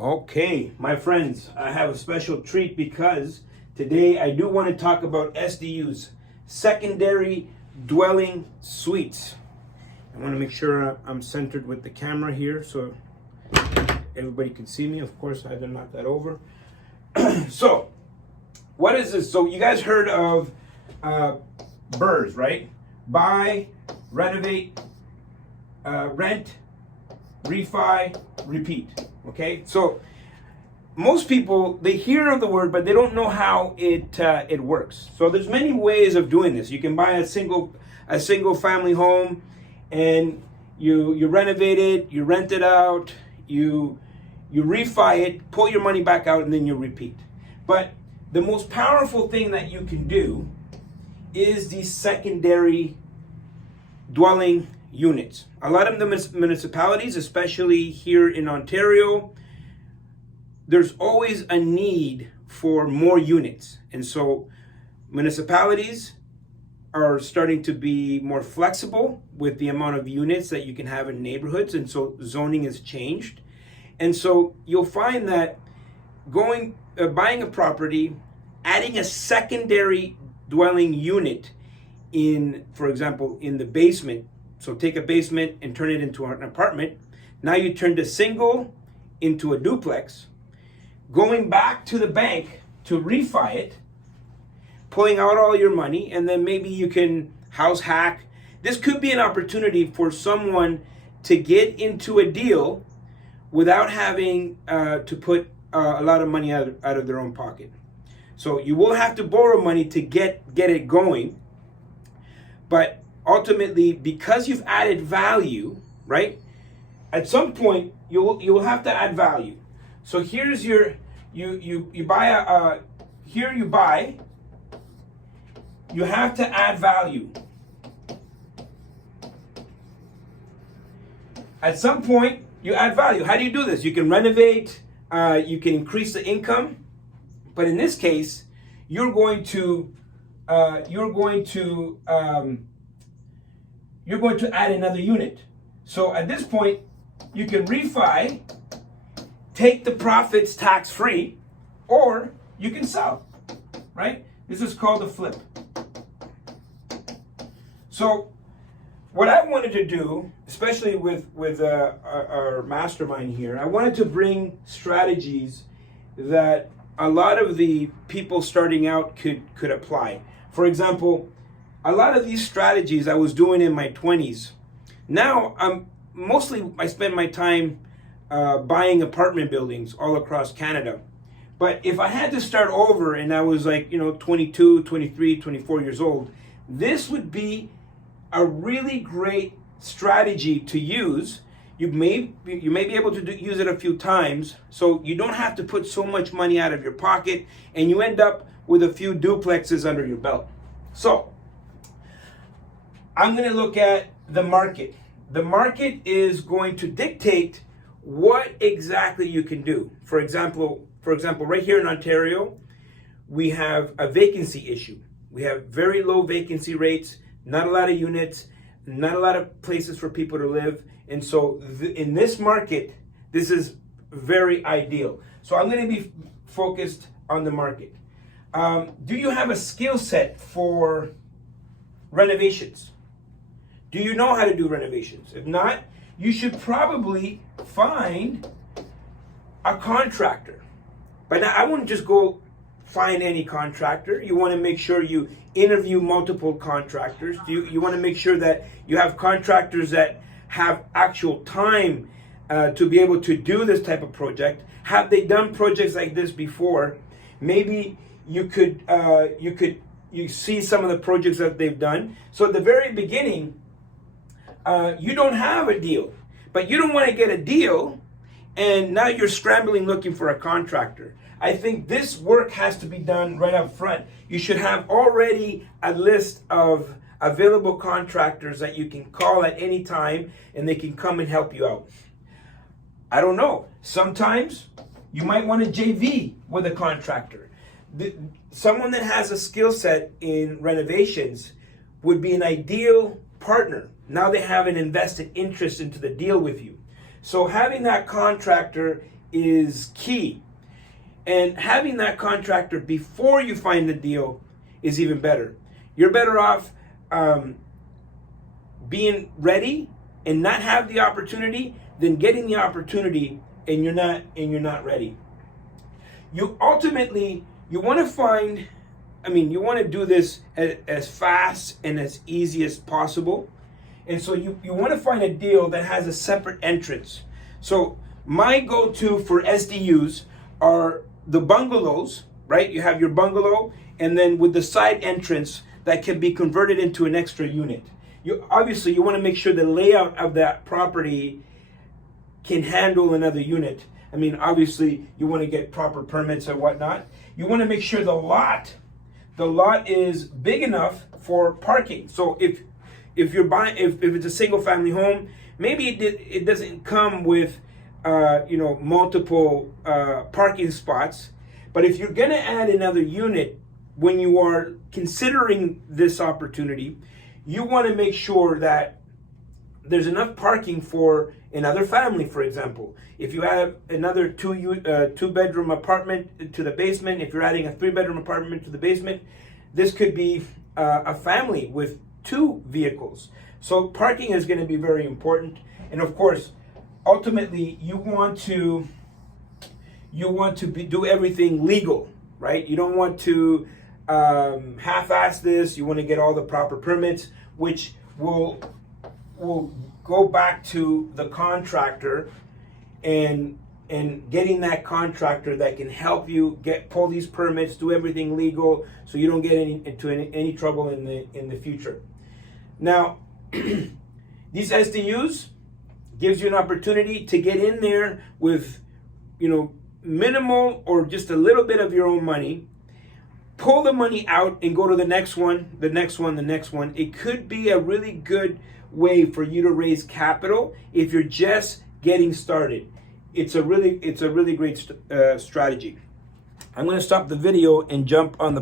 Okay, my friends, I have a special treat because today I do want to talk about SDUs, secondary dwelling suites. I want to make sure I'm centered with the camera here so everybody can see me. Of course, I had to knock that over. So, what is this? So, you guys heard of BRRRRs, right? Buy, renovate, rent, refi, repeat. Okay, so most people, they hear of the word, but they don't know how it works. So there's many ways of doing this. You can buy a single family home, and you renovate it, you rent it out, you refi it, pull your money back out, and then you repeat. But the most powerful thing that you can do is these secondary dwelling units. A lot of the municipalities, especially here in Ontario, there's always a need for more units. And so municipalities are starting to be more flexible with the amount of units that you can have in neighborhoods. And so zoning has changed. And so you'll find that buying a property, adding a secondary dwelling unit in, for example, in the basement. So take a basement and turn it into an apartment. Now you turned a single into a duplex. Going back to the bank to refi it, pulling out all your money, and then maybe you can house hack. This could be an opportunity for someone to get into a deal without having to put a lot of money out of their own pocket. So you will have to borrow money to get it going, but ultimately, because you've added value, right? At some point, you will have to add value. So here's your you buy you have to add value. At some point, you add value. How do you do this? You can renovate, you can increase the income, but in this case, you're going to add another unit. So at this point, you can refi, take the profits tax-free, or you can sell, right? This is called a flip. So what I wanted to do, especially with our mastermind here, I wanted to bring strategies that a lot of the people starting out could apply. For example, a lot of these strategies I was doing in my 20s. Now I spend my time buying apartment buildings all across Canada. But if I had to start over and I was 22, 23, 24 years old, this would be a really great strategy to use. You may be able to use it a few times, so you don't have to put so much money out of your pocket, and you end up with a few duplexes under your belt. So I'm going to look at the market. The market is going to dictate what exactly you can do. For example, right here in Ontario, we have a vacancy issue. We have very low vacancy rates, not a lot of units, not a lot of places for people to live. And so in this market, this is very ideal. So I'm going to be focused on the market. Do you have a skill set for renovations? Do you know how to do renovations? If not, you should probably find a contractor. But now I wouldn't just go find any contractor. You want to make sure you interview multiple contractors. You want to make sure that you have contractors that have actual time to be able to do this type of project. Have they done projects like this before? Maybe you see some of the projects that they've done. So at the very beginning, you don't have a deal, but you don't want to get a deal and now you're scrambling looking for a contractor. I think this work has to be done right up front. You should have already a list of available contractors that you can call at any time and they can come and help you out. I don't know. Sometimes you might want to JV with a contractor. Someone that has a skill set in renovations would be an ideal partner. Now they have an invested interest into the deal with you. So having that contractor is key. And having that contractor before you find the deal is even better. You're better off being ready and not have the opportunity than getting the opportunity and you're not ready. You ultimately, you want to find, you want to do this as fast and as easy as possible. And so you want to find a deal that has a separate entrance. So my go-to for SDUs are the bungalows, right? You have your bungalow, and then with the side entrance that can be converted into an extra unit. You want to make sure the layout of that property can handle another unit. Obviously you want to get proper permits and whatnot. You want to make sure the lot is big enough for parking. So if it's a single family home, maybe it doesn't come with multiple parking spots. But if you're going to add another unit when you are considering this opportunity, you want to make sure that there's enough parking for another family. For example, if you have another two-bedroom apartment to the basement, if you're adding a 3-bedroom apartment to the basement, this could be a family with 2 vehicles. So parking is going to be very important. And of course, ultimately, you want to do everything legal, right? You don't want to half-ass this. You want to get all the proper permits, which will go back to the contractor and getting that contractor that can help you pull these permits, do everything legal, so you don't get into any trouble in the future. Now, these SDUs gives you an opportunity to get in there with, minimal or just a little bit of your own money, pull the money out and go to the next one, the next one, the next one. It could be a really good way for you to raise capital if you're just getting started. It's a really great strategy. I'm going to stop the video and jump on the